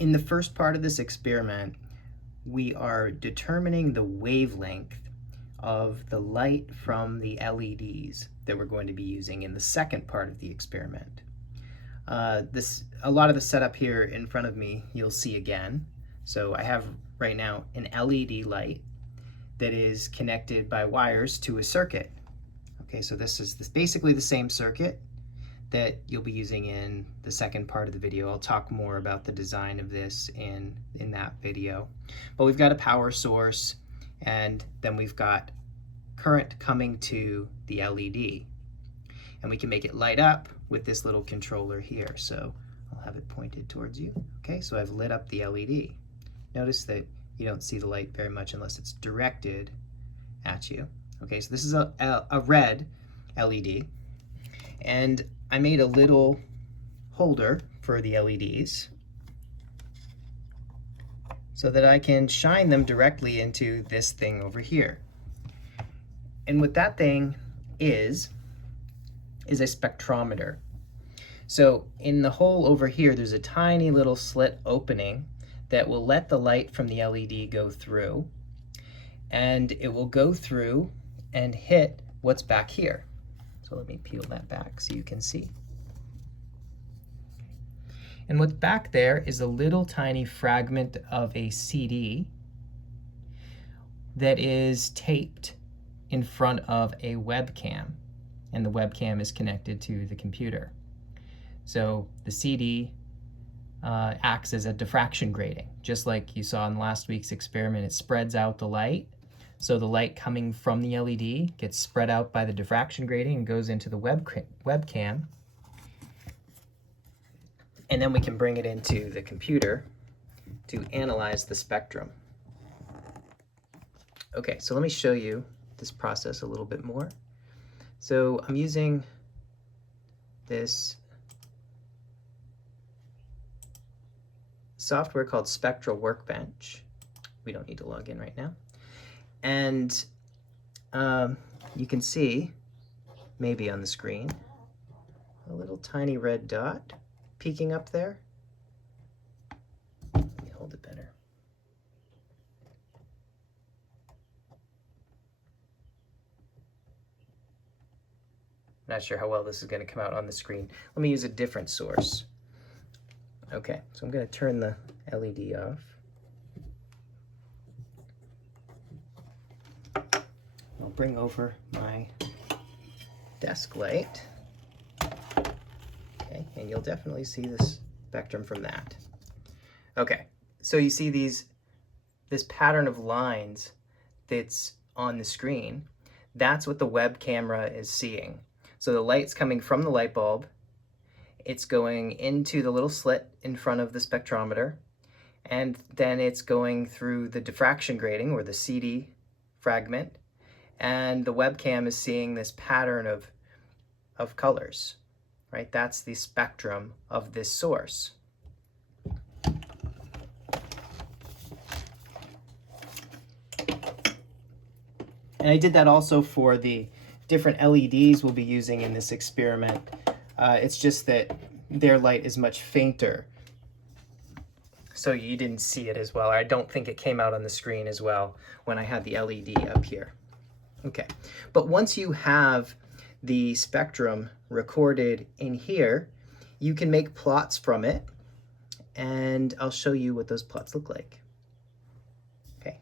In the first part of this experiment, we are determining the wavelength of the light from the LEDs that we're going to be using in the second part of the experiment. A lot of the setup here in front of me you'll see again. So I have right now an LED light that is connected by wires to a circuit. Okay, so this is basically the same circuit that you'll be using in the second part of the video. I'll talk more about the design of this in that video. But we've got a power source, and then we've got current coming to the LED. And we can make it light up with this little controller here. So I'll have it pointed towards you. Okay, so I've lit up the LED. Notice that you don't see the light very much unless it's directed at you. Okay, so this is a red LED. And I made a little holder for the LEDs so that I can shine them directly into this thing over here. And what that thing is a spectrometer. So in the hole over here, there's a tiny little slit opening that will let the light from the LED go through, and it will go through and hit what's back here. So let me peel that back so you can see. And what's back there is a little tiny fragment of a CD that is taped in front of a webcam, and the webcam is connected to the computer. So the CD acts as a diffraction grating. Just like you saw in last week's experiment, it spreads out the light. So the light coming from the LED gets spread out by the diffraction grating and goes into the webcam. And then we can bring it into the computer to analyze the spectrum. Okay, so let me show you this process a little bit more. So I'm using this software called Spectral Workbench. We don't need to log in right now. And you can see, maybe on the screen, a little tiny red dot peeking up there. Let me hold it better. Not sure how well this is going to come out on the screen. Let me use a different source. Okay, so I'm going to turn the LED off. I'll bring over my desk light. Okay, and you'll definitely see this spectrum from that. Okay, so you see this pattern of lines that's on the screen. That's what the web camera is seeing. So the light's coming from the light bulb. It's going into the little slit in front of the spectrometer, and then it's going through the diffraction grating, or the CD fragment, and the webcam is seeing this pattern of colors, right? That's the spectrum of this source. And I did that also for the different LEDs we'll be using in this experiment. It's just that their light is much fainter, so you didn't see it as well. I don't think it came out on the screen as well when I had the LED up here. Okay, but once you have the spectrum recorded in here, you can make plots from it, and I'll show you what those plots look like. Okay,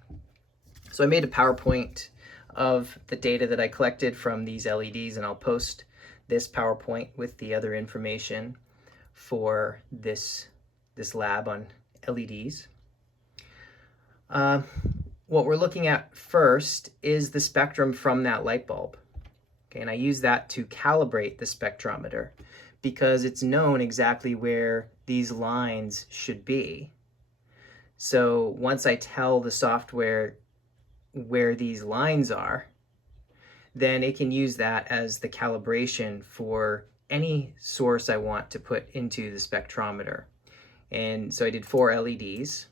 so I made a PowerPoint of the data that I collected from these LEDs, and I'll post this PowerPoint with the other information for this lab on LEDs. What we're looking at first is the spectrum from that light bulb. Okay, and I use that to calibrate the spectrometer because it's known exactly where these lines should be. So once I tell the software where these lines are, then it can use that as the calibration for any source I want to put into the spectrometer. And so I did 4 LEDs.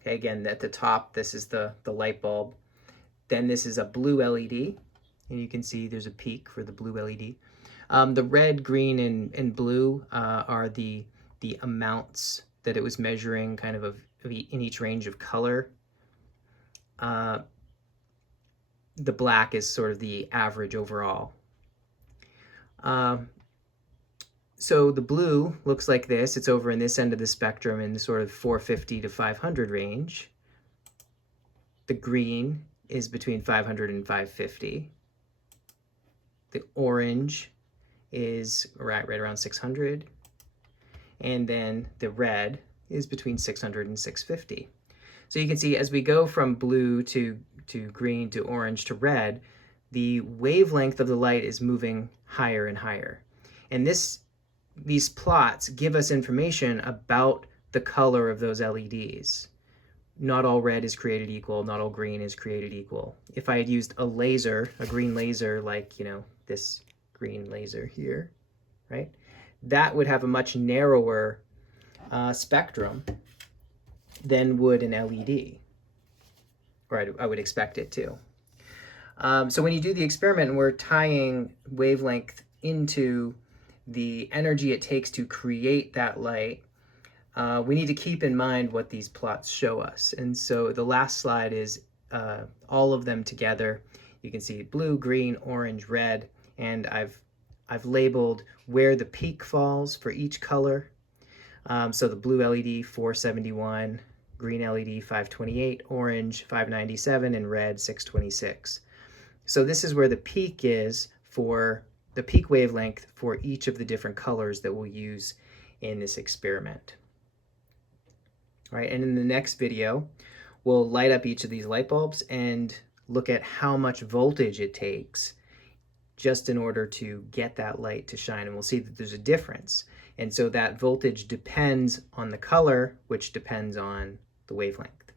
Okay, again, at the top, this is the light bulb. Then this is a blue LED, and you can see there's a peak for the blue LED. The red, green, and blue are the amounts that it was measuring kind of in each range of color. The black is sort of the average overall. So the blue looks like this. It's over in this end of the spectrum in the sort of 450 to 500 range. The green is between 500 and 550. The orange is right around 600. And then the red is between 600 and 650. So you can see as we go from blue to green to orange to red, the wavelength of the light is moving higher and higher. And these plots give us information about the color of those LEDs. Not all red is created equal, not all green is created equal. If I had used a laser, a green laser like, this green laser here, right? That would have a much narrower spectrum than would an LED, or I would expect it to. So when you do the experiment and we're tying wavelength into the energy it takes to create that light, we need to keep in mind what these plots show us. And so the last slide is all of them together. You can see blue, green, orange, red, and I've labeled where the peak falls for each color. So the blue LED 471, green LED 528, orange 597, and red 626. So this is where the peak is for the peak wavelength for each of the different colors that we'll use in this experiment. All right, and in the next video, we'll light up each of these light bulbs and look at how much voltage it takes just in order to get that light to shine. And we'll see that there's a difference. And so that voltage depends on the color, which depends on the wavelength.